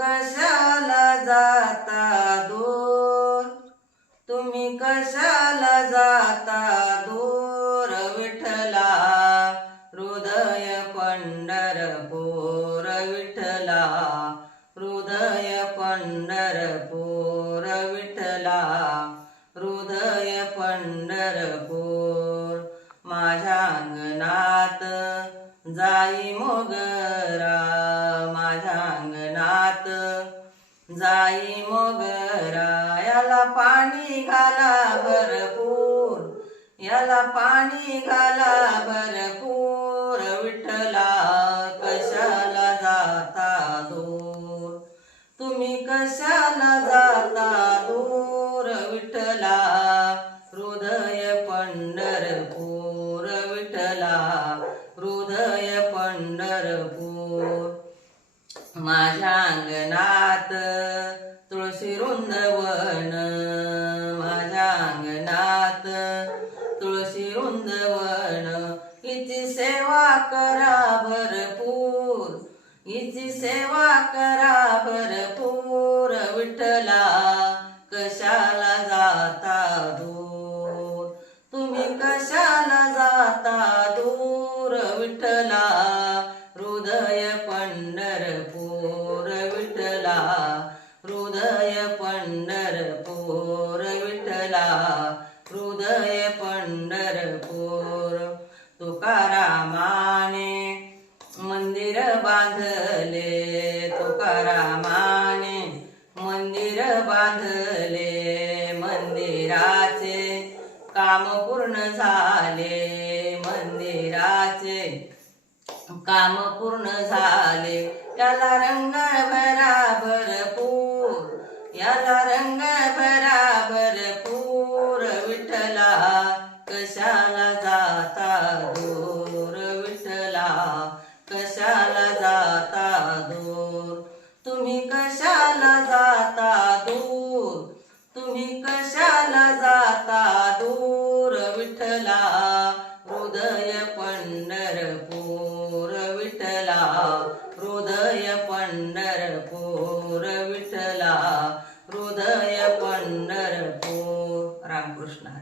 कशाला जाता दूर? तुम्ही कशाला जाता दूर? विठला हृदय पंढरपूर विठला हृदय पंढरपूर विठला हृदय पंढरपूर. माझ्या अंगणात जाई मोगरा अंगणात जाई मग याला पाणी घाला भरपूर. याला पाणी घाला भरपूर. विठला कशाला जाता दूर? तुम्ही कशाला जाता दूर? विठला हृदय पंढरपूर. विठला हृदय पंढरपूर. माझ्या रुंदवन हिची सेवा करा भरपूर. हिची सेवा करा भरपूर. विठ्ठला कशाला जाता दूर? तुम्ही कशाला जाता दूर? विठला हृदय पंढरपूर. पंढरपूर तुकारामाने मंदिर बांधले. तुकारामाने मंदिर बांधले. मंदिराचे काम पूर्ण झाले. मंदिराचे काम पूर्ण झाले. याला रंग भरा भरपूर. याला रंग भर विठला हृदय पंढरपूर विठला हृदय पंढरपूर विठला हृदय पंढरपूर. रामकृष्ण